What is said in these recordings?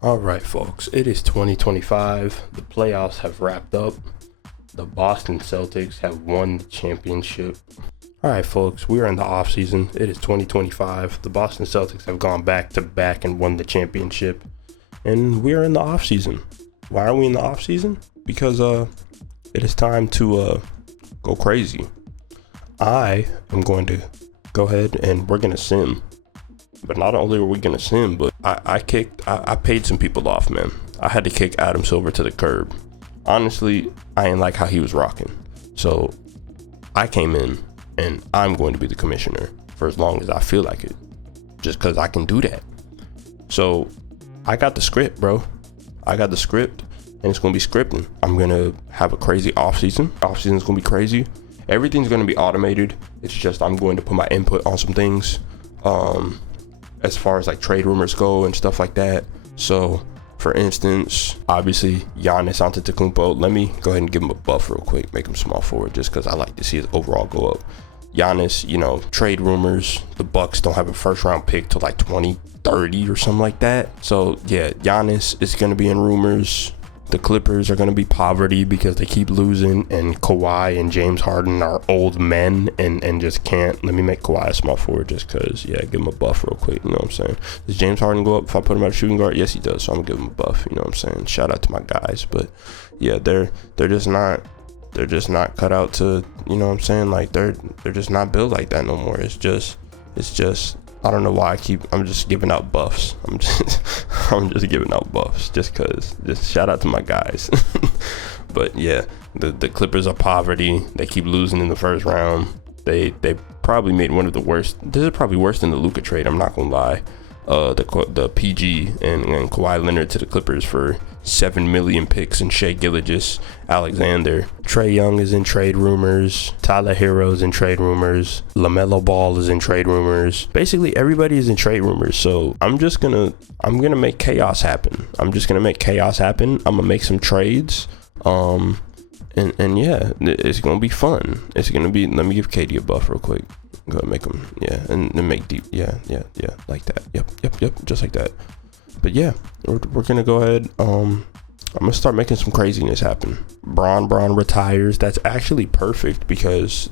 All right, folks, it is 2025. The playoffs have wrapped up. The Boston Celtics have won the championship. All right, folks, we are in the off season. It is 2025. The Boston Celtics have gone back to back and won the championship. And we are in the off season. Why are we in the off season? Because it is time to go crazy. I am going to go ahead and we're going to sim. But not only are we going to sim, but I paid some people off, man. I had to kick Adam Silver to the curb. Honestly, I didn't like how he was rocking. So I came in and I'm going to be the commissioner for as long as I feel like it. Just because I can do that. So I got the script, bro. I got the script and it's going to be scripting. I'm going to have a crazy offseason. Offseason is going to be crazy. Everything's going to be automated. It's just I'm going to put my input on some things. As far as like trade rumors go and stuff like that. So for instance, obviously Giannis Antetokounmpo, let me go ahead and give him a buff real quick, make him small forward just because I like to see his overall go up. Giannis, trade rumors, the Bucks don't have a first round pick till like 2030 or something like that. So yeah, Giannis is going to be in rumors. The Clippers are going to be poverty because they keep losing, and Kawhi and James Harden are old men and just can't. Let me make Kawhi a small forward just because, give him a buff real quick. You know what I'm saying? Does James Harden go up if I put him at a shooting guard? Yes, he does. So I'm going to give him a buff. You know what I'm saying? Shout out to my guys. But yeah, they're just not cut out to, you know what I'm saying? Like they're just not built like that no more. It's just I don't know why I'm just giving out buffs. I'm just giving out buffs just cause. Just shout out to my guys. But yeah, the Clippers are poverty. They keep losing in the first round. They probably made one of the worst. This is probably worse than the Luka trade. I'm not gonna lie. The PG and Kawhi Leonard to the Clippers for 7 million picks and Shai Gilgeous-Alexander. Trae Young is in trade rumors. Tyler Hero is in trade rumors. LaMelo Ball is in trade rumors. Basically everybody is in trade rumors. So I'm gonna make chaos happen. I'm gonna make some trades. And yeah, it's gonna be fun. It's gonna be. Let me give KD a buff real quick. Go ahead and make him, and then make deep, like that. Yep, just like that. But yeah, we're gonna go ahead. I'm gonna start making some craziness happen. Braun retires. That's actually perfect because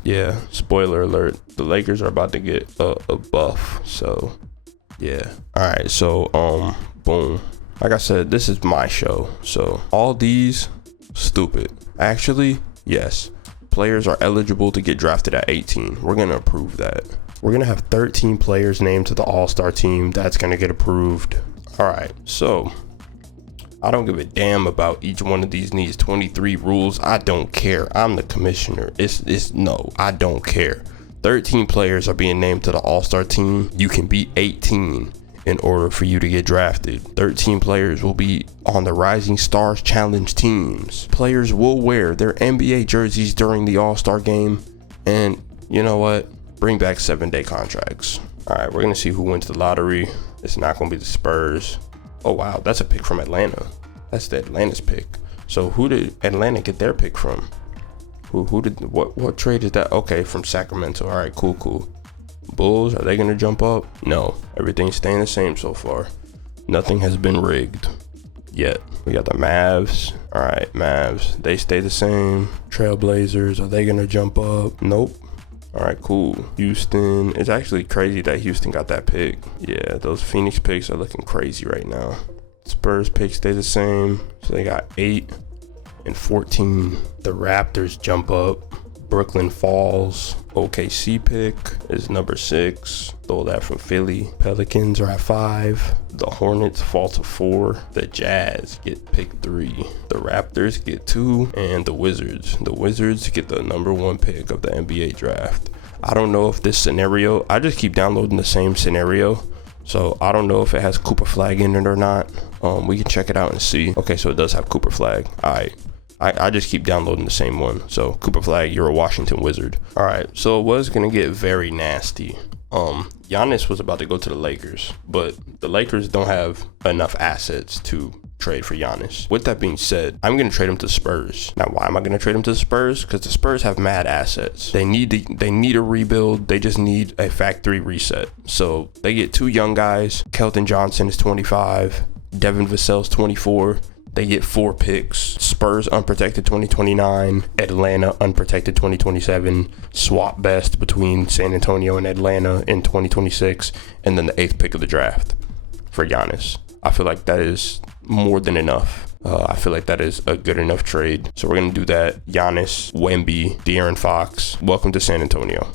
spoiler alert, the Lakers are about to get a buff. So yeah. All right. So boom. Like I said, this is my show. So all these stupid. Actually, yes. Players are eligible to get drafted at 18. We're going to approve that. We're going to have 13 players named to the All-Star team. That's going to get approved. All right. So I don't give a damn about each one of these needs 23 rules. I don't care. I'm the commissioner. No, I don't care. 13 players are being named to the All-Star team. You can be 18 in order for you to get drafted. 13 players will be on the Rising Stars Challenge teams. Players will wear their NBA jerseys during the All-Star game. And you know what? Bring back 7-day contracts. All right, we're going to see who wins the lottery. It's not going to be the Spurs. Oh, wow. That's a pick from Atlanta. That's the Atlanta's pick. So who did Atlanta get their pick from? What trade is that? Okay, from Sacramento. All right, cool. Bulls, are they going to jump up? No, everything's staying the same so far. Nothing has been rigged yet. We got the Mavs. All right, Mavs, they stay the same. Trailblazers, are they going to jump up? Nope. All right, cool. Houston, it's actually crazy that Houston got that pick. Yeah, those Phoenix picks are looking crazy right now. Spurs picks stay the same. So they got 8 and 14. The Raptors jump up. Brooklyn falls. OKC pick is number 6. Stole that from Philly. Pelicans are at 5. The Hornets fall to 4. The Jazz get pick 3. The Raptors get 2. And the Wizards get the number 1 pick of the NBA draft. I don't know if this scenario, I just keep downloading the same scenario. So I don't know if it has Cooper Flag in it or not. We can check it out and see. Okay, so it does have Cooper Flag. All right. I just keep downloading the same one. So Cooper Flag, you're a Washington Wizard. All right, so it was gonna get very nasty. Giannis was about to go to the Lakers, but the Lakers don't have enough assets to trade for Giannis. With that being said, I'm going to trade him to Spurs. Now, why am I going to trade him to the Spurs? Because the Spurs have mad assets. They need a rebuild. They just need a factory reset. So they get 2 young guys. Kelton Johnson is 25. Devin Vassell's 24. They get 4 picks. Spurs unprotected 2029. Atlanta unprotected 2027. Swap best between San Antonio and Atlanta in 2026. And then the 8th pick of the draft for Giannis. I feel like that is more than enough. I feel like that is a good enough trade. So we're going to do that. Giannis, Wemby, De'Aaron Fox. Welcome to San Antonio.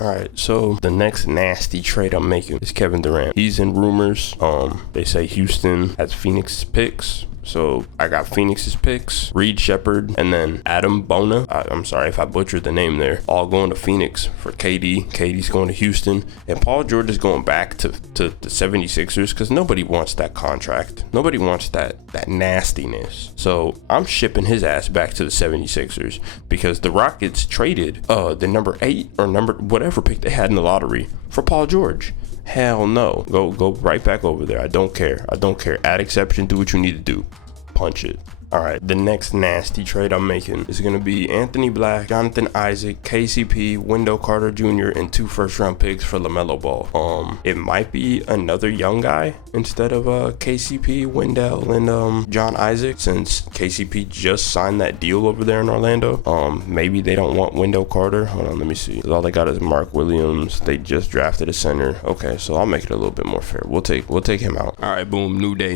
All right, so the next nasty trade I'm making is Kevin Durant. He's in rumors. They say Houston has Phoenix picks. So I got Phoenix's picks, Reed Shepherd, and then Adam Bona. I'm sorry if I butchered the name there. All going to Phoenix for KD. KD's going to Houston. And Paul George is going back to the 76ers because nobody wants that contract. Nobody wants that nastiness. So I'm shipping his ass back to the 76ers because the Rockets traded the number 8 or number whatever pick they had in the lottery for Paul George. Hell no. Go right back over there. I don't care. Add exception. Do what you need to do. Punch it. All right, the next nasty trade I'm making is going to be Anthony Black, Jonathan Isaac, KCP, Wendell Carter Jr., and 2 first-round picks for LaMelo Ball. It might be another young guy instead of KCP, Wendell, and John Isaac, since KCP just signed that deal over there in Orlando. Maybe they don't want Wendell Carter. Hold on, let me see. All they got is Mark Williams. They just drafted a center. Okay, so I'll make it a little bit more fair. We'll take him out. All right, boom. New day.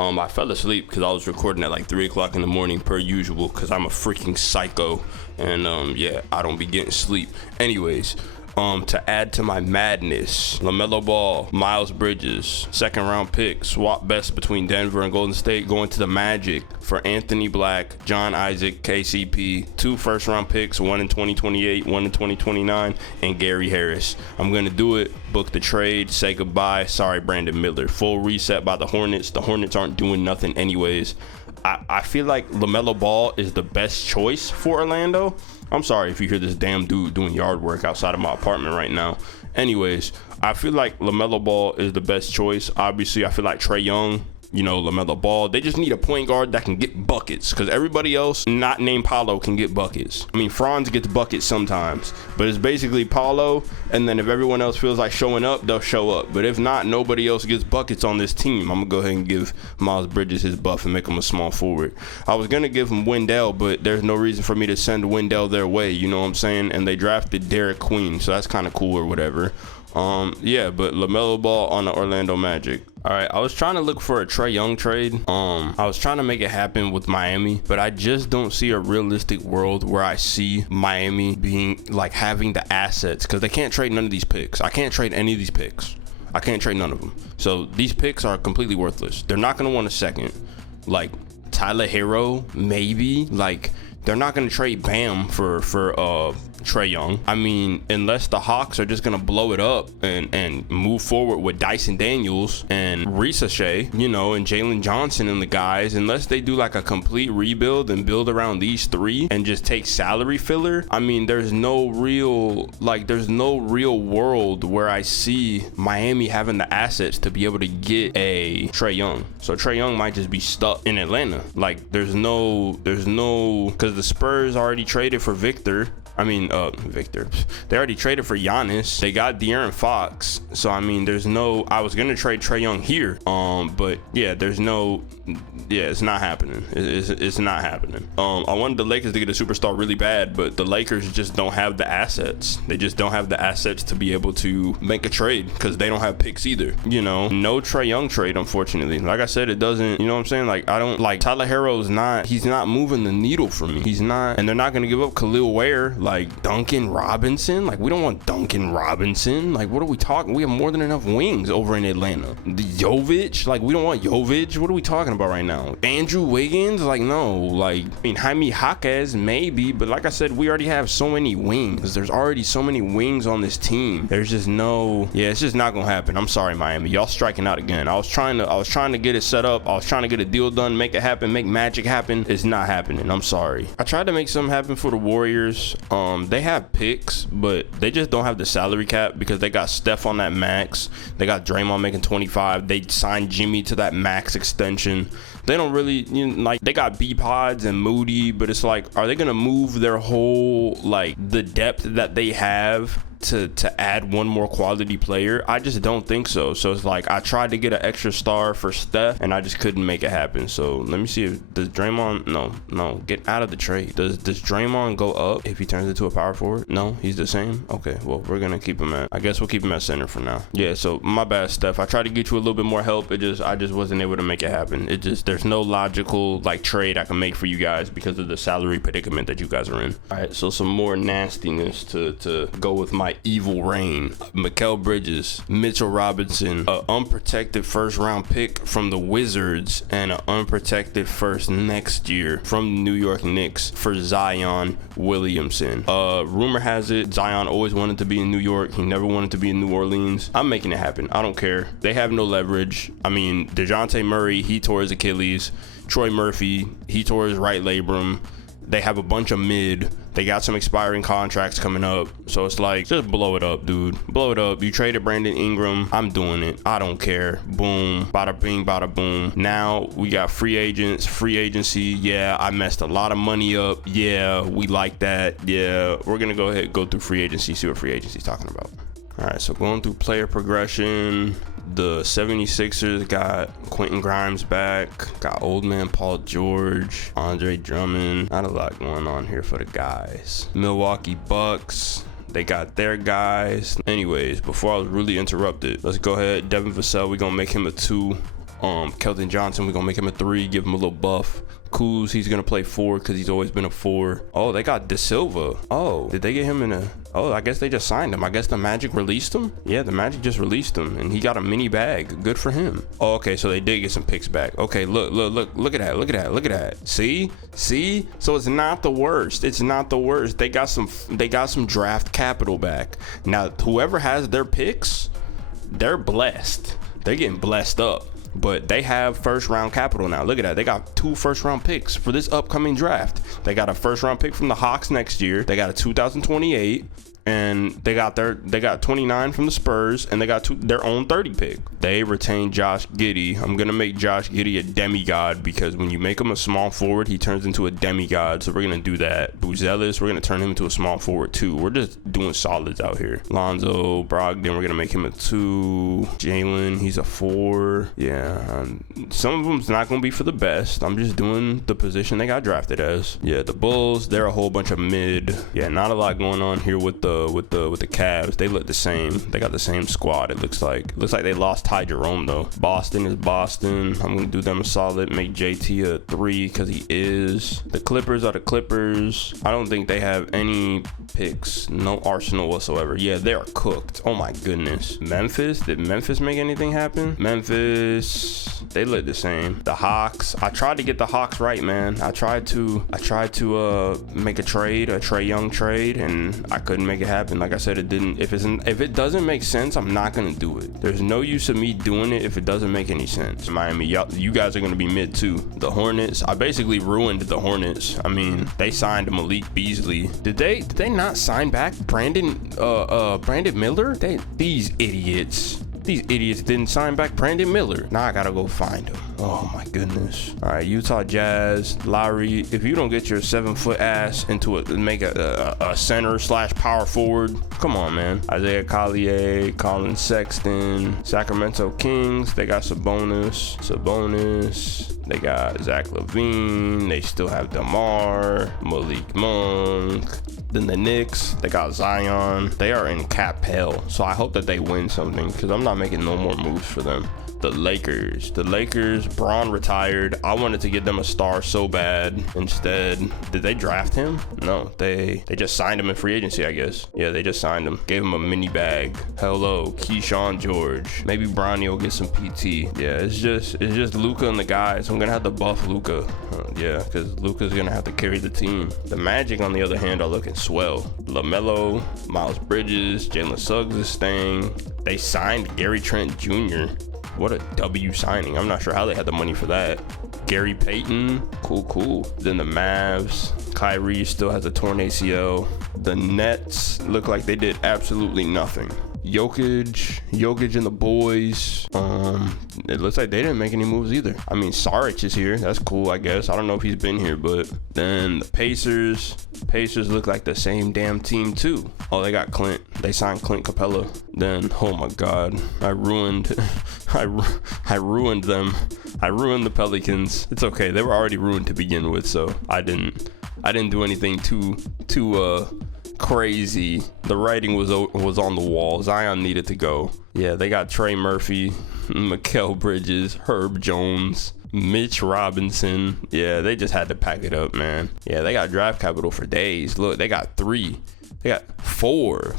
I fell asleep because I was recording at like 3 o'clock in the morning per usual because I'm a freaking psycho and yeah, I don't be getting sleep. Anyways, to add to my madness, LaMelo Ball, Miles Bridges, 2nd round pick, swap best between Denver and Golden State, going to the Magic for Anthony Black, John Isaac, KCP, 2 first round picks, 1 in 2028, 1 in 2029, and Gary Harris. I'm gonna do it. Book the trade, say goodbye. Sorry, Brandon Miller. Full reset by the Hornets. The Hornets aren't doing nothing anyways. I feel like LaMelo Ball is the best choice for Orlando. I'm sorry if you hear this damn dude doing yard work outside of my apartment right now. Anyways, I feel like LaMelo Ball is the best choice. Obviously, I feel like Trae Young, LaMelo Ball. They just need a point guard that can get buckets because everybody else not named Paolo can get buckets. I mean, Franz gets buckets sometimes, but it's basically Paolo, and then if everyone else feels like showing up, they'll show up. But if not, nobody else gets buckets on this team. I'm going to go ahead and give Miles Bridges his buff and make him a small forward. I was going to give him Wendell, but there's no reason for me to send Wendell their way, you know what I'm saying? And they drafted Derek Queen, so that's kind of cool or whatever. Yeah, but LaMelo Ball on the Orlando Magic. All right, I was trying to look for a Trae Young trade. I was trying to make it happen with Miami, but I just don't see a realistic world where I see Miami being like having the assets because they can't trade none of these picks. I can't trade any of these picks. I can't trade none of them. So these picks are completely worthless. They're not going to want a second. Like Tyler Hero, maybe. Like they're not going to trade Bam for Trae Young. I mean, unless the Hawks are just gonna blow it up and move forward with Dyson Daniels and Risa Shea, and Jalen Johnson and the guys, unless they do like a complete rebuild and build around these 3 and just take salary filler, I mean, there's no real world where I see Miami having the assets to be able to get a Trae Young. So Trae Young might just be stuck in Atlanta. Like there's no, because the Spurs already traded for Victor. They already traded for Giannis. They got De'Aaron Fox. So, I mean, I was going to trade Trae Young here. But yeah, it's not happening. It's not happening. I wanted the Lakers to get a superstar really bad, but the Lakers just don't have the assets. They just don't have the assets to be able to make a trade because they don't have picks either. No Trae Young trade, unfortunately. Like I said, it doesn't, you know what I'm saying? Like, I don't like Tyler Herro's he's not moving the needle for me. He's not, and they're not going to give up Khalil Ware. Like Duncan Robinson. Like, we don't want Duncan Robinson. Like, what are we talking? We have more than enough wings over in Atlanta. The Jovic. Like, we don't want Jovic. What are we talking about right now? Andrew Wiggins. Like, no. Like, Jaime Jaquez maybe, but like I said, we already have so many wings. There's already so many wings on this team. There's just it's just not gonna happen. I'm sorry, Miami. Y'all striking out again. I was trying to get it set up. I was trying to get a deal done, make it happen, make magic happen. It's not happening. I'm sorry. I tried to make something happen for the Warriors. They have picks, but they just don't have the salary cap because they got Steph on that max. They got Draymond making 25. They signed Jimmy to that max extension. They don't really, they got B-Pods and Moody, but it's like, are they going to move their whole, the depth that they have to add one more quality player? I just don't think so. So it's like I tried to get an extra star for Steph and I just couldn't make it happen. So let me see if does Draymond no get out of the trade. Does Draymond go up if he turns into a power forward? No, he's the same. Okay, well, we're gonna keep him at, I guess we'll keep him at center for now. Yeah, so my bad, Steph. I tried to get you a little bit more help. I just wasn't able to make it happen. There's no logical like trade I can make for you guys because of the salary predicament that you guys are in. All right, so some more nastiness to go with my evil reign. Mikal Bridges, Mitchell Robinson, an unprotected first round pick from the Wizards, and an unprotected first next year from the New York Knicks for Zion Williamson. Rumor has it Zion always wanted to be in New York. He never wanted to be in New Orleans. I'm making it happen. I don't care. They have no leverage. I mean, DeJounte Murray, he tore his Achilles. Troy Murphy, he tore his right labrum. They have a bunch of mid. They got some expiring contracts coming up. So it's like, just blow it up, dude. Blow it up. You traded Brandon Ingram. I'm doing it. I don't care. Boom. Bada bing, bada boom. Now we got free agents, free agency. Yeah, I messed a lot of money up. Yeah, we like that. Yeah, we're going to go ahead and go through free agency, see what free agency is talking about. All right, so going through player progression. The 76ers got Quentin Grimes back, got old man Paul George, Andre Drummond. Not a lot going on here for the guys. Milwaukee Bucks, they got their guys. Anyways, before I was really interrupted, let's go ahead. Devin Vassell, we're gonna make him a 2. Keldon Johnson, we're gonna make him a 3, give him a little buff. Kuz, he's gonna play 4 because he's always been a 4. Oh, they got De Silva. Oh, did they get him in a? Oh, I guess they just signed him. I guess the Magic released him. Yeah, the Magic just released him, and he got a mini bag. Good for him. Oh, okay, so they did get some picks back. Okay, look at that. See. So it's not the worst. It's not the worst. They got some draft capital back. Now, whoever has their picks, they're blessed. They're getting blessed up. But they have first round capital now. Look at that. They got 2 first round picks for this upcoming draft. They got a first round pick from the Hawks next year. They got a 2028. And they got 29 from the Spurs, and they got their own 30 pick. They retained Josh Giddey. I'm gonna make Josh Giddey a demigod because when you make him a small forward, he turns into a demigod. So we're gonna do that. Buzelis, we're gonna turn him into a small forward too. We're just doing solids out here. Lonzo Brogdon, we're gonna make him a 2. Jalen, he's a 4. Yeah, some of them's not gonna be for the best. I'm just doing the position they got drafted as. Yeah, the Bulls, they're a whole bunch of mid. Yeah, not a lot going on here with the Cavs. They look the same. They got the same squad. It looks like they lost Ty Jerome though. Boston is Boston. I'm gonna do them a solid, make JT a 3 because he is. The Clippers are the Clippers. I don't think they have any picks, no arsenal whatsoever. Yeah, they are cooked. Oh my goodness. Memphis, did Memphis make anything happen? Memphis, they look the same. The Hawks, I tried to get the Hawks right, man. I tried to make a Trae Young trade, and I couldn't make it happen. Like I said, it didn't. If it doesn't make sense, I'm not gonna do it. There's no use of me doing it if it doesn't make any sense. Miami, you guys are gonna be mid too. The Hornets, I basically ruined the Hornets. I mean, they signed Malik Beasley. Did they not sign back Brandon Miller? These idiots didn't sign back Brandon Miller. Now I gotta go find him. Oh my goodness. All right, Utah Jazz, Lowry. If you don't get your 7-foot ass into a center / power forward, come on, man. Isaiah Collier, Colin Sexton, Sacramento Kings. They got Sabonis. They got Zach LaVine. They still have DeMar, Malik Monk. Then the Knicks, they got Zion. They are in cap hell, so I hope that they win something because I'm not making no more moves for them. The Lakers, Braun retired. I wanted to get them a star so bad. Instead, did they draft him? No, they just signed him in free agency, I guess. Yeah, they just signed him. Gave him a mini bag. Hello, Keyshawn George. Maybe Bronny will get some PT. Yeah, it's just Luka and the guys. I'm gonna have to buff Luka. Yeah, because Luka's gonna have to carry the team. The Magic, on the other hand, are looking swell. LaMelo, Miles Bridges, Jalen Suggs is staying. They signed Gary Trent Jr. What a W signing. I'm not sure how they had the money for that. Gary Payton, cool. Then the Mavs, Kyrie still has a torn ACL. The Nets look like they did absolutely nothing. Jokic and the boys. It looks like they didn't make any moves either. I mean, Saric is here. That's cool, I guess. I don't know if he's been here, but then the Pacers look like the same damn team too. Oh, they got Clint. They signed Clint Capella. Then, oh my God, I ruined them. I ruined the Pelicans. It's okay. They were already ruined to begin with, so I didn't do anything too crazy. The writing was on the wall. Zion needed to go. Yeah, they got Trey Murphy, Mikal Bridges, Herb Jones, Mitch Robinson. Yeah, they just had to pack it up, man. Yeah, they got draft capital for days. Look, they got four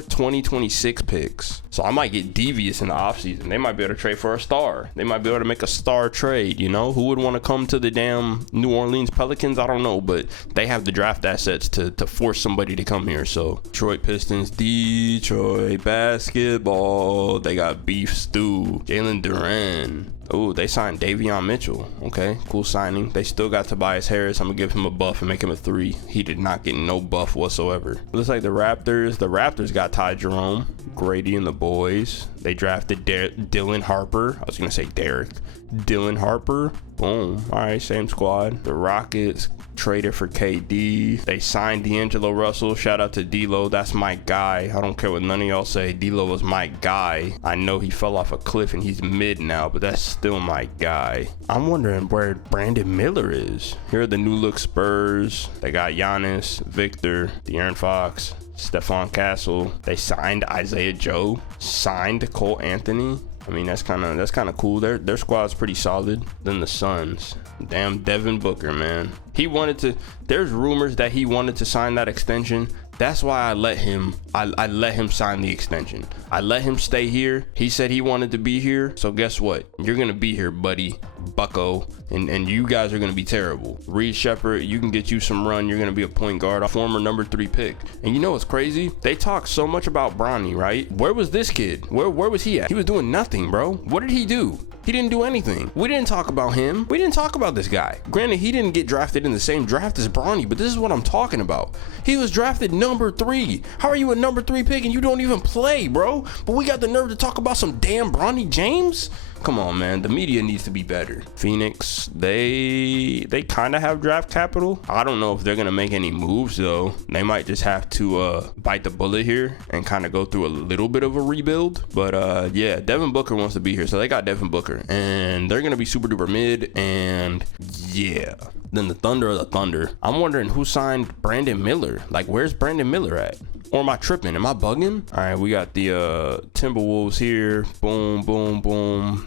2026 picks. So I might get devious in the offseason. They might be able to trade for a star. They might be able to make a star trade, you know? Who would want to come to the damn New Orleans Pelicans? I don't know, but they have the draft assets to force somebody to come here. So Detroit Pistons, Detroit basketball. They got Beef Stew, Jalen Duren. Oh, they signed Davion Mitchell. Okay, cool signing. They still got Tobias Harris. I'm gonna give him a buff and make him a 3. He did not get no buff whatsoever. Looks like the Raptors got Ty Jerome, Grady and the boys. They drafted Dylan Harper. I was gonna say Derek. Dylan Harper. Boom. All right, same squad. The Rockets traded for KD. They signed D'Angelo Russell. Shout out to D'Lo. That's my guy. I don't care what none of y'all say. D'Lo was my guy. I know he fell off a cliff and he's mid now, but that's still my guy. I'm wondering where Brandon Miller is. Here are the new look Spurs. They got Giannis, Victor, De'Aaron Fox, Stephon Castle. They signed Isaiah Joe. Signed Cole Anthony. I mean, that's kind of cool. Their squad's pretty solid. Then the Suns. Damn, Devin Booker, man. There's rumors that he wanted to sign that extension. That's why I let him sign the extension. I let him stay here. He said he wanted to be here. So guess what? You're going to be here, buddy, bucko. And you guys are going to be terrible. Reed Shepherd, you can get you some run. You're going to be a point guard, a former number 3 pick. And you know what's crazy? They talk so much about Bronny, right? Where was this kid? Where was he at? He was doing nothing, bro. What did he do? He didn't do anything. We didn't talk about him. We didn't talk about this guy. Granted, he didn't get drafted in the same draft as Bronny, but this is what I'm talking about. He was drafted number 3. How are you a number 3 pick and you don't even play, bro? But we got the nerve to talk about some damn Bronny James? Come on, man. The media needs to be better. Phoenix, they kind of have draft capital. I don't know if they're going to make any moves, though. They might just have to bite the bullet here and kind of go through a little bit of a rebuild. But, yeah, Devin Booker wants to be here. So they got Devin Booker. And they're going to be super duper mid. And, yeah. Then the Thunder are the Thunder. I'm wondering who signed Brandon Miller. Like, where's Brandon Miller at? Or am I tripping? Am I bugging? All right, we got the Timberwolves here. Boom, boom, boom.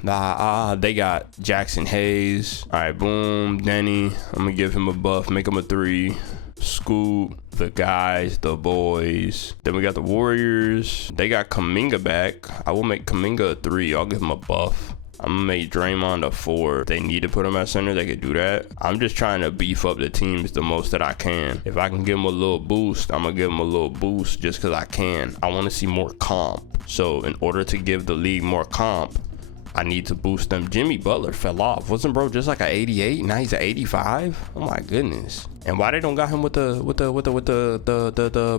They got Jackson Hayes. All right, boom, Denny. I'm going to give him a buff, make him a 3. Scoop, the guys, the boys. Then we got the Warriors. They got Kuminga back. I will make Kuminga a 3. I'll give him a buff. I'm gonna make Draymond a 4. If they need to put him at center, they could do that. I'm just trying to beef up the teams the most that I can. If I can give them a little boost, I'm gonna give them a little boost just because I can. I want to see more comp. So in order to give the league more comp, I need to boost them. Jimmy Butler fell off. Wasn't bro just like an 88? Now he's an 85? Oh my goodness. And why they don't got him with the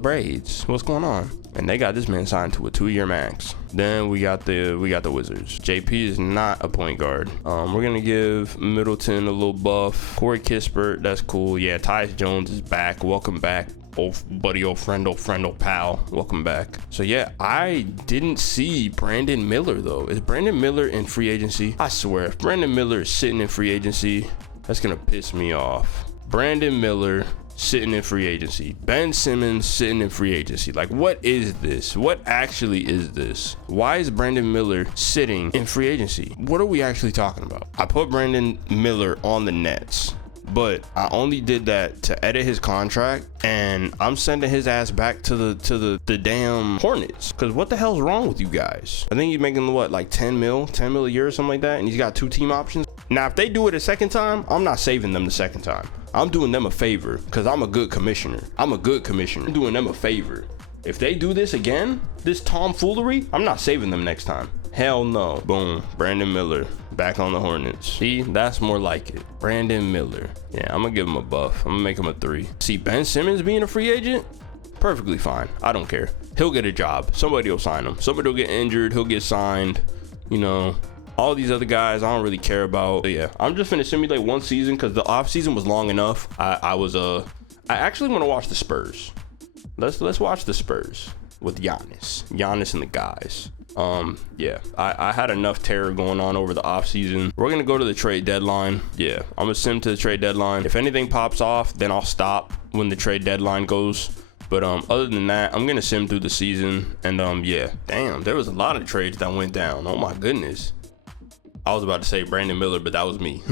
braids? What's going on? And they got this man signed to a 2-year max. Then we got the Wizards. JP is not a point guard. We're gonna give Middleton a little buff. Corey Kispert, that's cool. Yeah, Tyus Jones is back. Welcome back. Old buddy, old friend, old pal, welcome back. So yeah, I didn't see Brandon Miller though. Is Brandon Miller in free agency? I swear, if Brandon Miller is sitting in free agency, that's gonna piss me off. Brandon Miller sitting in free agency. Ben Simmons sitting in free agency. Like, what is this? What actually is this? Why is Brandon Miller sitting in free agency? What are we actually talking about? I put Brandon Miller on the Nets, but I only did that to edit his contract, and I'm sending his ass back to the damn Hornets. Cause what the hell's wrong with you guys? I think he's making what, like 10 mil a year or something like that, and he's got 2 team options. Now, if they do it a second time, I'm not saving them the second time. I'm doing them a favor because I'm a good commissioner. I'm doing them a favor. If they do this again, this tomfoolery, I'm not saving them next time. Hell no. Boom. Brandon Miller back on the Hornets. See, that's more like it. Brandon Miller. Yeah, I'm gonna give him a buff. I'm gonna make him a 3. See, Ben Simmons being a free agent, perfectly fine. I don't care. he'll get a job. Somebody will sign him. Somebody will get injured. He'll get signed. You know, all these other guys I don't really care about. But yeah, I'm just gonna simulate one season because the off season was long enough. I actually want to watch the Spurs. Let's watch the Spurs with Giannis and the guys. Yeah, I had enough terror going on over the off season. We're gonna go to the trade deadline. Yeah, I'm gonna sim to the trade deadline. If anything pops off, then I'll stop when the trade deadline goes. But other than that, I'm gonna sim through the season. And yeah, damn, there was a lot of trades that went down. Oh my goodness. I was about to say Brandon Miller, but that was me.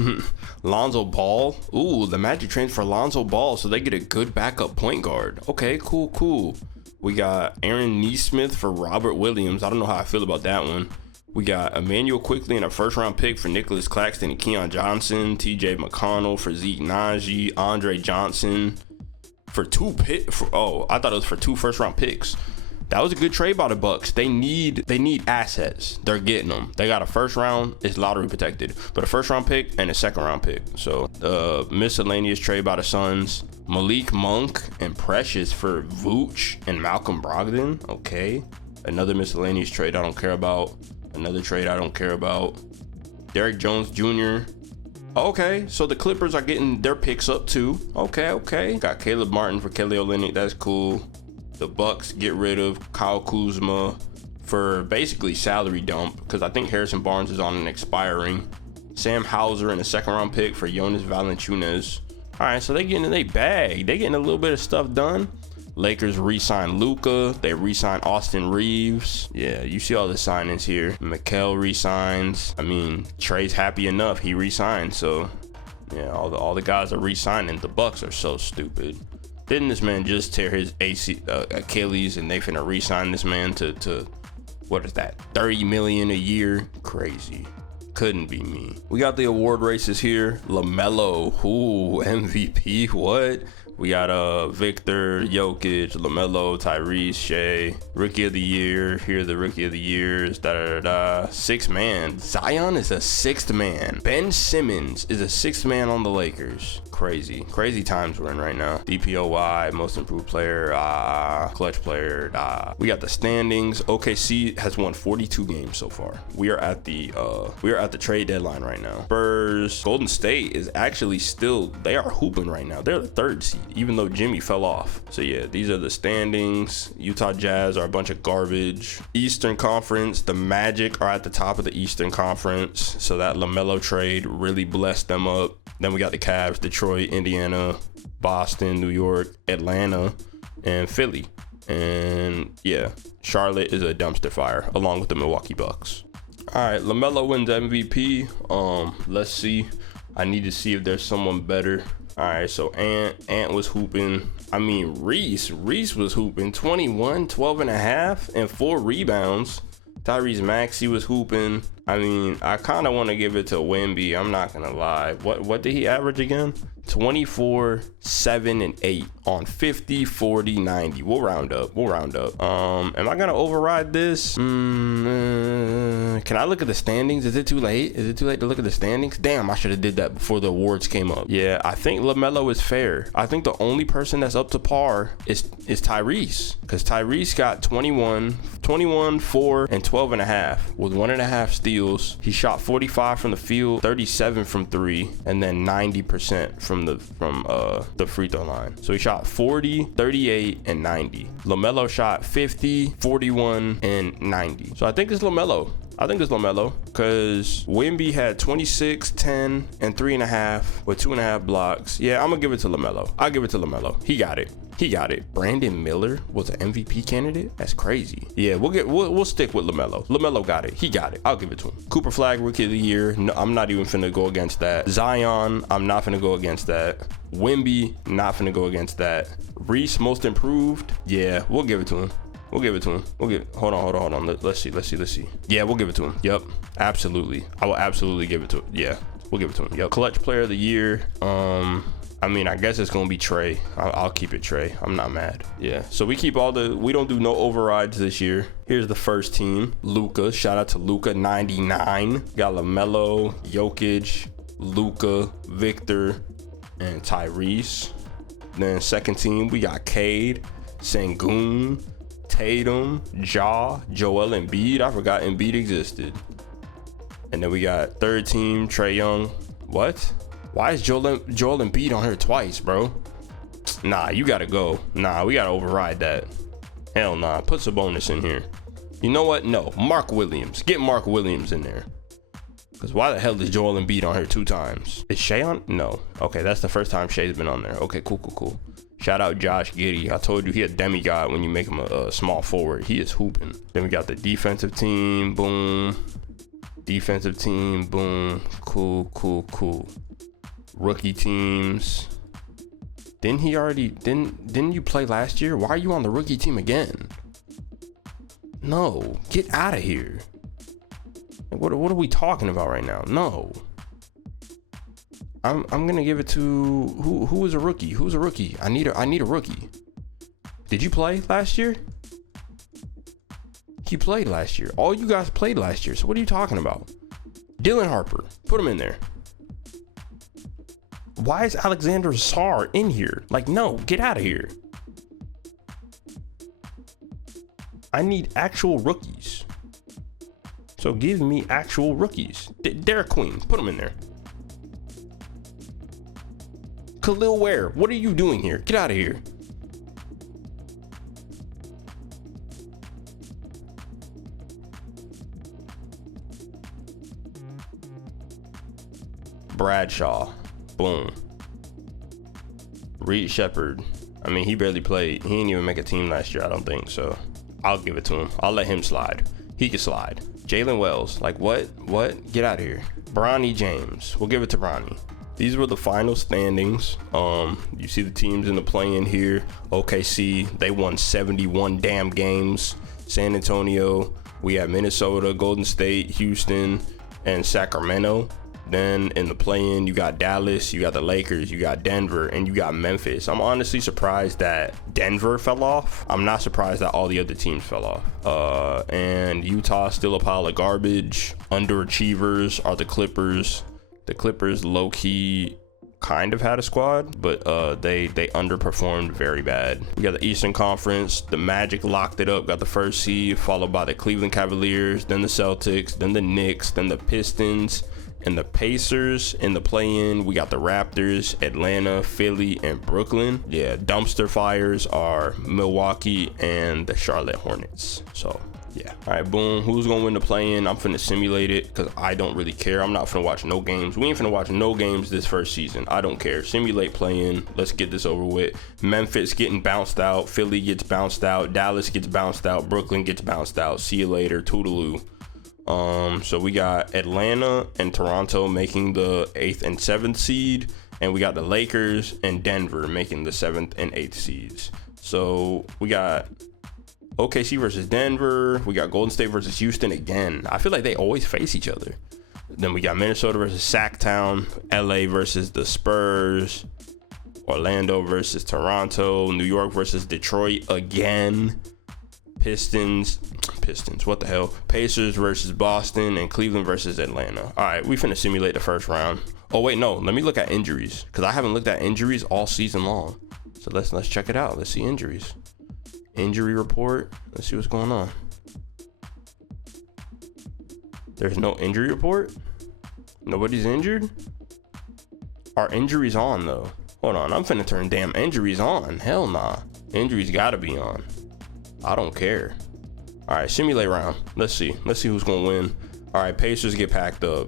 Lonzo Ball. Ooh, the Magic trades for Lonzo Ball, so they get a good backup point guard. Okay, cool. We got Aaron Nesmith for Robert Williams. I don't know how I feel about that one. We got Emmanuel Quickley and a first-round pick for Nicholas Claxton and Keon Johnson. TJ McConnell for Zeke Naji. Andre Johnson for I thought it was for 2 first-round picks. That was a good trade by the Bucks. They need assets. They're getting them. They got a first round. It's lottery protected, but a first round pick and a second round pick. So the miscellaneous trade by the Suns. Malik Monk and Precious for Vooch and Malcolm Brogdon. Okay. Another miscellaneous trade I don't care about. Another trade I don't care about. Derrick Jones Jr. Okay, so the Clippers are getting their picks up too. Okay. Got Caleb Martin for Kelly Olynyk. That's cool. The Bucks get rid of Kyle Kuzma for basically salary dump because I think Harrison Barnes is on an expiring. Sam Hauser and a second round pick for Jonas Valanciunas. All right, so they getting in their bag. They getting a little bit of stuff done. Lakers re-signed Luka. They re-signed Austin Reeves. Yeah, you see all the signings here. Mikal re-signs. I mean, Trey's happy enough. He re-signed. So yeah, all the guys are re-signing. The Bucks are so stupid. Didn't this man just tear his Achilles and they finna re-sign this man to what is that, $30 million a year? Crazy. Couldn't be me. We got the award races here. LaMelo, MVP, what? We got Victor, Jokic, LaMelo, Tyrese, Shea. Rookie of the Year. Here are the Rookie of the Years. Sixth man. Zion is a 6th man. Ben Simmons is a 6th man on the Lakers. Crazy times we're in right now. DPOY, Most Improved Player, Clutch Player. We got the standings. OKC has won 42 games so far. We are at the trade deadline right now. Spurs, Golden State is actually still, they are hooping right now. They're the 3rd seed, even though Jimmy fell off. So yeah, these are the standings. Utah Jazz are a bunch of garbage. Eastern Conference, the Magic are at the top of the Eastern Conference. So that LaMelo trade really blessed them up. Then we got the Cavs, Detroit, Indiana, Boston, New York, Atlanta, and Philly. And yeah, Charlotte is a dumpster fire along with the Milwaukee Bucks. All right, LaMelo wins MVP. Let's see. I need to see if there's someone better. All right, so Ant was hooping. I mean, Reese was hooping 21, 12 and a half, and 4 rebounds. Tyrese Maxey was hooping. I mean, I kind of want to give it to Wemby. I'm not gonna lie. What did he average again? 24, 7, and 8 on 50, 40, 90. We'll round up. Am I gonna override this? Can I look at the standings? Is it too late? To look at the standings? Damn, I should have did that before the awards came up. Yeah, I think LaMelo is fair. I think the only person that's up to par is Tyrese, because Tyrese got 21, 4, and 12 and a half with 1.5 steals. He shot 45 from the field, 37 from 3, and then 90% from the free throw line. So he shot 40, 38, and 90. LaMelo shot 50, 41, and 90. So I think it's LaMelo. Because Wemby had 26, 10, and 3.5 with 2.5 blocks. Yeah, I'm gonna give it to LaMelo. I'll give it to LaMelo. He got it. Brandon Miller was an MVP candidate. That's crazy. Yeah, we'll stick with LaMelo. LaMelo got it. He got it. I'll give it to him. Cooper Flag, Rookie of the Year. No, I'm not even finna go against that. Zion, I'm not finna go against that. Wemby, not finna go against that. Reese, Most Improved. Yeah, we'll give it to him. Hold on. Let's see. Yeah, we'll give it to him. Yep, absolutely. I will absolutely give it to him. Yeah, we'll give it to him. Yep. Clutch Player of the Year. I mean, I guess it's gonna be Trey. I'll keep it Trey. I'm not mad. Yeah. So we don't do no overrides this year. Here's the first team. Luka. Shout out to Luka 99. Got LaMelo, Jokic, Luka, Victor, and Tyrese. Then second team, we got Cade, Sengun, Tatum, Joel Embiid. I forgot Embiid existed. And then we got third team, Trae Young. What? Why is Joel Embiid on here twice, bro? Nah, you gotta go. Nah, we gotta override that. Hell nah. Put Sabonis in here. You know what? No. Mark Williams. Get Mark Williams in there. Because why the hell is Joel Embiid on here 2 times? Is Shea on? No. Okay, that's the first time Shea's been on there. Okay, cool. Shout out Josh Giddey. I told you he a demigod when you make him a small forward. He is hooping. Then we got the defensive team. Boom. Defensive team. Boom. Cool. Rookie teams. Didn't you play last year? Why are you on the rookie team again? No, get out of here. What are we talking about right now? No. I'm gonna give it to who is a rookie? Who's a rookie? I need a rookie. Did you play last year? He played last year. All you guys played last year. So what are you talking about? Dylan Harper. Put him in there. Why is Alexander Sarr in here? Like, no, get out of here. I need actual rookies. So give me actual rookies. Derek Queen, put him in there. Khalil Ware, what are you doing here? Get out of here. Bradshaw. Boom. Reed Shepherd. I mean, he barely played. He didn't even make a team last year, I don't think. So I'll give it to him. I'll let him slide. He can slide. Jalen Wells. Like, what? Get out of here. Bronny James. We'll give it to Bronny. These were the final standings. You see the teams in the play-in here. OKC, they won 71 damn games. San Antonio, we have Minnesota, Golden State, Houston, and Sacramento. Then in the play-in, you got Dallas, you got the Lakers, you got Denver, and you got Memphis. I'm honestly surprised that Denver fell off. I'm not surprised that all the other teams fell off. And Utah still a pile of garbage. Underachievers are the Clippers. The Clippers low-key kind of had a squad, but they underperformed very bad. We got the Eastern Conference. The Magic locked it up, got the first seed, followed by the Cleveland Cavaliers, then the Celtics, then the Knicks, then the Pistons, and the Pacers. In the play-in, we got the Raptors, Atlanta, Philly, and Brooklyn. Yeah, dumpster fires are Milwaukee and the Charlotte Hornets. So yeah, all right, boom. Who's gonna win the play-in? I'm finna simulate it because I don't really care. I'm not finna watch no games. We ain't finna watch no games this first season. I don't care. Simulate play-in. Let's get this over with. Memphis getting bounced out. Philly gets bounced out. Dallas gets bounced out. Brooklyn gets bounced out. See you later. Toodaloo. So we got Atlanta and Toronto making the 8th and 7th seed, and we got the Lakers and Denver making the 7th and 8th seeds. So we got OKC versus Denver. We got Golden State versus Houston again. I feel like they always face each other. Then we got Minnesota versus Sacktown, LA versus the Spurs, Orlando versus Toronto, New York versus Detroit again. Pistons, what the hell? Pacers versus Boston, and Cleveland versus Atlanta. All right, we finna simulate the first round. Oh wait, no, let me look at injuries because I haven't looked at injuries all season long. So let's check it out. Let's see injuries. Injury report. Let's see what's going on. There's no injury report. Nobody's injured. Are injuries on though? Hold on, I'm finna turn damn injuries on. Hell nah, injuries gotta be on. I don't care. All right, simulate round. Let's see who's gonna win. All right, Pacers get packed up.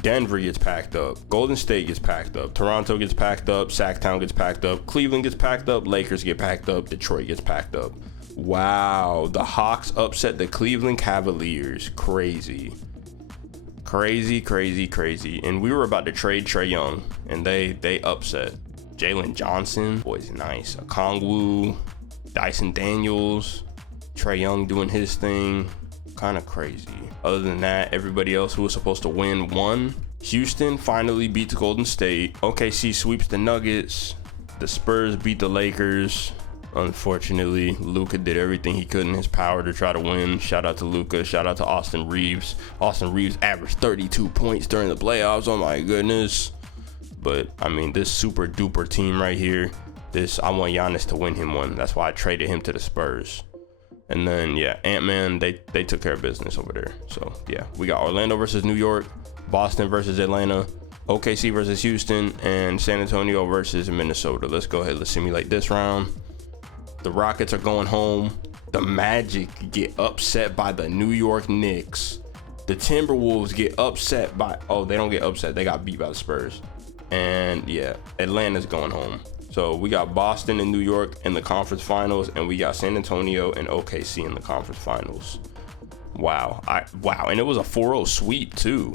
Denver gets packed up. Golden State gets packed up. Toronto gets packed up. Sacktown gets packed up. Cleveland gets packed up. Lakers get packed up. Detroit gets packed up. Wow, the Hawks upset the Cleveland Cavaliers. Crazy. And we were about to trade Trae Young, and they upset. Jalen Johnson, boy's nice. Okongwu, Dyson Daniels, Trae Young doing his thing. Kind of crazy. Other than that, everybody else who was supposed to win won. Houston finally beat the Golden State. OKC sweeps the Nuggets. The Spurs beat the Lakers. Unfortunately, Luka did everything he could in his power to try to win. Shout out to Luka. Shout out to Austin Reeves. Austin Reeves averaged 32 points during the playoffs. Oh my goodness. But I mean, this super duper team right here, I want Giannis to win him one. That's why I traded him to the Spurs. And then, yeah, Ant-Man, they took care of business over there. So, yeah, we got Orlando versus New York, Boston versus Atlanta, OKC versus Houston, and San Antonio versus Minnesota. Let's go ahead. Let's simulate this round. The Rockets are going home. The Magic get upset by the New York Knicks. The Timberwolves get upset by, oh, they don't get upset. They got beat by the Spurs. And, yeah, Atlanta's going home. So we got Boston and New York in the conference finals, and we got San Antonio and OKC in the conference finals. Wow. Wow. And it was a 4-0 sweep, too.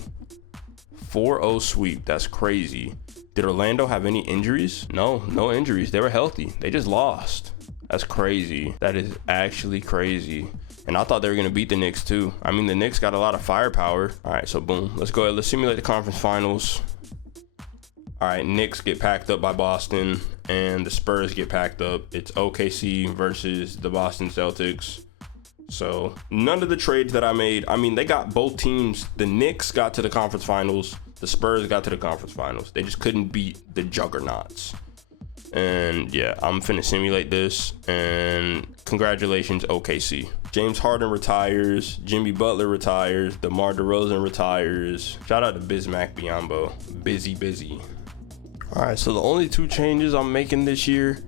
4-0 sweep. That's crazy. Did Orlando have any injuries? No injuries. They were healthy. They just lost. That's crazy. That is actually crazy. And I thought they were going to beat the Knicks, too. I mean, the Knicks got a lot of firepower. All right, so boom. Let's go ahead. Let's simulate the conference finals. All right, Knicks get packed up by Boston, and the Spurs get packed up. It's OKC versus the Boston Celtics. So none of the trades that I made, I mean, they got both teams. The Knicks got to the conference finals. The Spurs got to the conference finals. They just couldn't beat the juggernauts. And yeah, I'm finna simulate this. And congratulations, OKC. James Harden retires. Jimmy Butler retires. DeMar DeRozan retires. Shout out to Bismack Biyombo. Busy. All right, so the only two changes I'm making this year,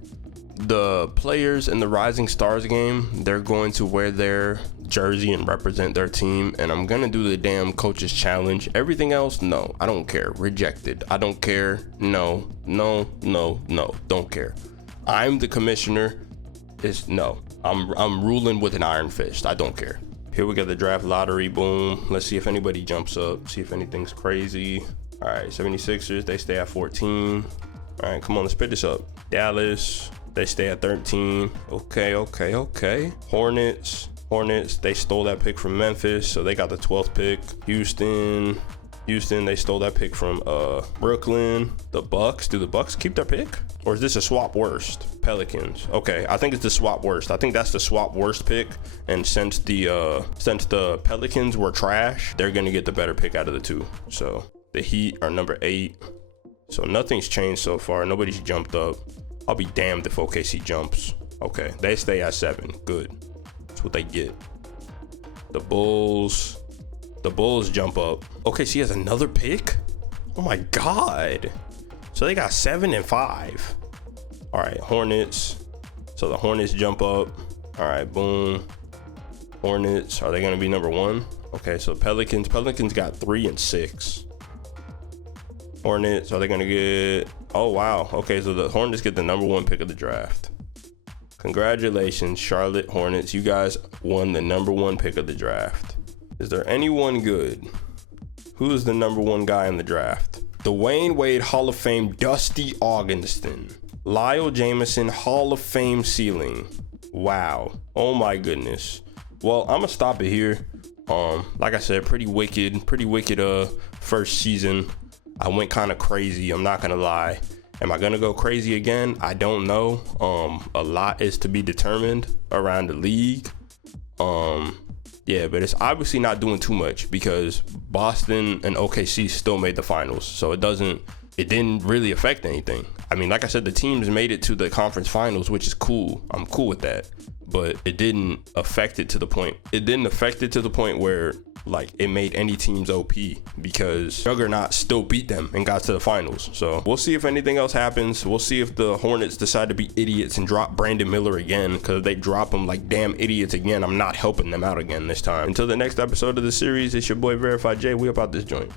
the players in the Rising Stars game, they're going to wear their jersey and represent their team, and I'm gonna do the damn coaches challenge. Everything else, no, I don't care. Rejected. I don't care. No, don't care. I'm the commissioner. It's no. I'm ruling with an iron fist. I don't care. Here we got the draft lottery. Boom. Let's see if anybody jumps up. See if anything's crazy. All right, 76ers, they stay at 14. All right, come on, let's pick this up. Dallas, they stay at 13. Okay. Hornets, they stole that pick from Memphis, so they got the 12th pick. Houston, they stole that pick from Brooklyn. The Bucks, do the Bucks keep their pick? Or is this a swap worst? Pelicans. Okay, I think it's the swap worst. I think that's the swap worst pick. And since the Pelicans were trash, they're gonna get the better pick out of the two. So the Heat are number 8. So nothing's changed so far. Nobody's jumped up. I'll be damned if OKC jumps. Okay, they stay at 7. Good. That's what they get. The Bulls jump up. OKC has another pick? Oh my God. So they got 7 and 5. All right, Hornets. So the Hornets jump up. All right, boom. Hornets, are they gonna be number 1? Okay, so Pelicans got 3 and 6. Hornets, are they gonna get, oh wow, okay, so the Hornets get the number 1 pick of the draft. Congratulations, Charlotte Hornets, you guys won the number 1 pick of the draft. Is there anyone good? Who is the number 1 guy in the draft? Dwayne Wade Hall of Fame Dusty Augustin. Lyle Jamison Hall of Fame ceiling. Wow, oh my goodness. Well, I'm gonna stop it here. Like I said, pretty wicked first season. I went kind of crazy, I'm not gonna lie. Am I gonna go crazy again? I don't know. A lot is to be determined around the league. Yeah, but it's obviously not doing too much because Boston and OKC still made the finals, so it didn't really affect anything. I mean, like I said, the teams made it to the conference finals, which is cool. I'm cool with that, but it didn't affect it to the point. It didn't affect it to the point where like it made any teams OP because Juggernaut still beat them and got to the finals. So we'll see if anything else happens. We'll see if the Hornets decide to be idiots and drop Brandon Miller again, because if they drop him like damn idiots again, I'm not helping them out again this time. Until the next episode of the series, it's your boy Verified J. We about this joint.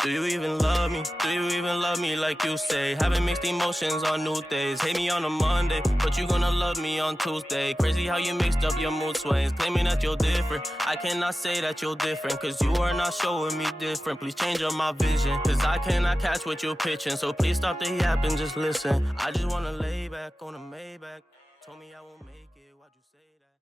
Do you even love me? Do you even love me like you say? Having mixed emotions on new days. Hate me on a Monday, but you gonna love me on Tuesday. Crazy how you mixed up your mood swings, claiming that you're different. I cannot say that you're different, cause you are not showing me different. Please change up my vision, cause I cannot catch what you're pitching. So please stop the yap and just listen. I just wanna lay back on a Maybach. Told me I won't make it, why'd you say that?